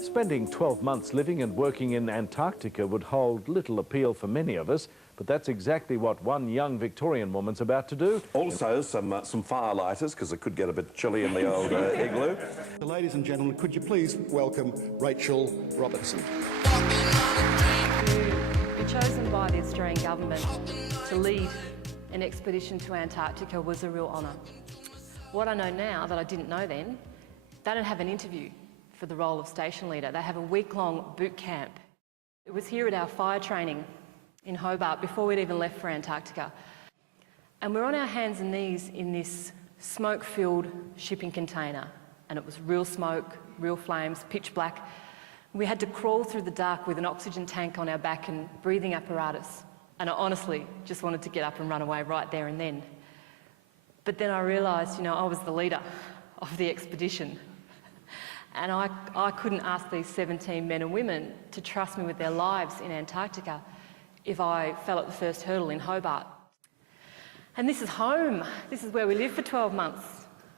Spending 12 months living and working in Antarctica would hold little appeal for many of us, but that's exactly what one young Victorian woman's about to do. Also, some firelighters, because it could get a bit chilly in the old igloo. Ladies and gentlemen, could you please welcome Rachael Robertson. To be chosen by the Australian government to lead an expedition to Antarctica was a real honour. What I know now that I didn't know then, they don't have an interview for the role of station leader. They have a week-long boot camp. It was here at our fire training in Hobart before we'd even left for Antarctica. And we're on our hands and knees in this smoke-filled shipping container. And it was real smoke, real flames, pitch black. We had to crawl through the dark with an oxygen tank on our back and breathing apparatus. And I honestly just wanted to get up and run away right there and then. But then I realised, I was the leader of the expedition. And I couldn't ask these 17 men and women to trust me with their lives in Antarctica if I fell at the first hurdle in Hobart. And this is home. This is where we lived for 12 months.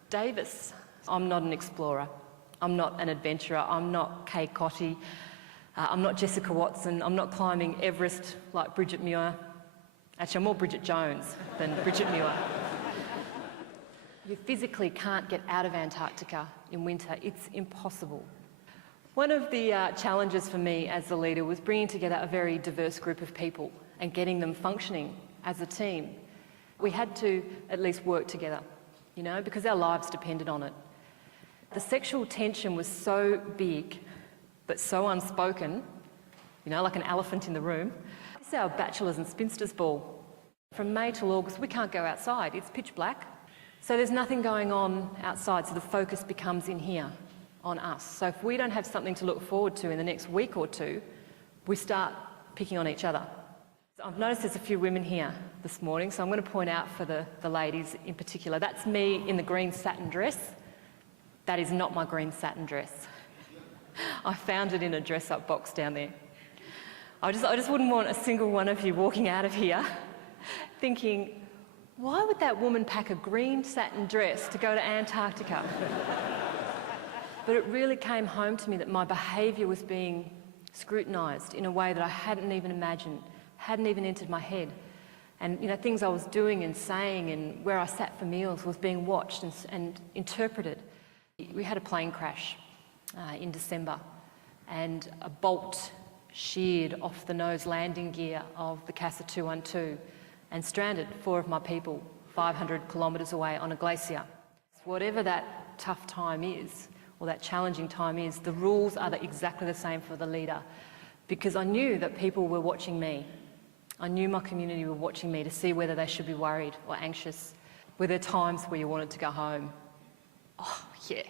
Davis. I'm not an explorer. I'm not an adventurer. I'm not Kay Cotty. I'm not Jessica Watson. I'm not climbing Everest like Bridget Muir. Actually, I'm more Bridget Jones than Bridget Muir. You physically can't get out of Antarctica in winter. It's impossible. One of the challenges for me as the leader was bringing together a very diverse group of people and getting them functioning as a team. We had to at least work together, because our lives depended on it. The sexual tension was so big, but so unspoken, like an elephant in the room. This is our bachelors and spinsters ball. From May till August, we can't go outside. It's pitch black. So there's nothing going on outside, so the focus becomes in here, on us. So if we don't have something to look forward to in the next week or two, we start picking on each other. I've noticed there's a few women here this morning, so I'm going to point out for the ladies in particular. That's me in the green satin dress. That is not my green satin dress. I found it in a dress-up box down there. I just wouldn't want a single one of you walking out of here thinking, why would that woman pack a green satin dress to go to Antarctica? But it really came home to me that my behaviour was being scrutinised in a way that I hadn't even imagined, hadn't even entered my head. And things I was doing and saying and where I sat for meals was being watched and interpreted. We had a plane crash in December, and a bolt sheared off the nose landing gear of the Casa 212 and stranded 4 of my people 500 kilometres away on a glacier. Whatever that tough time is, or that challenging time is, the rules are exactly the same for the leader, because I knew that people were watching me. I knew my community were watching me to see whether they should be worried or anxious. Were there times where you wanted to go home? Oh, yeah,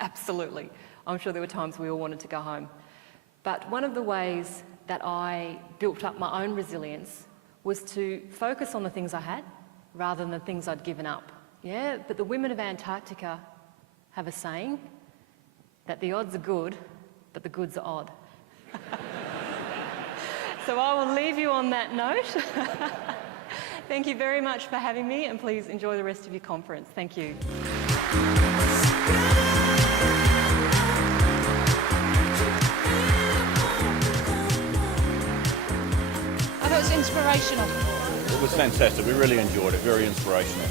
absolutely. I'm sure there were times we all wanted to go home. But one of the ways that I built up my own resilience was to focus on the things I had rather than the things I'd given up. Yeah, but the women of Antarctica have a saying that the odds are good, but the goods are odd. So I will leave you on that note. Thank you very much for having me, and please enjoy the rest of your conference. Thank you. I thought it was inspirational. It was fantastic. We really enjoyed it. Very inspirational.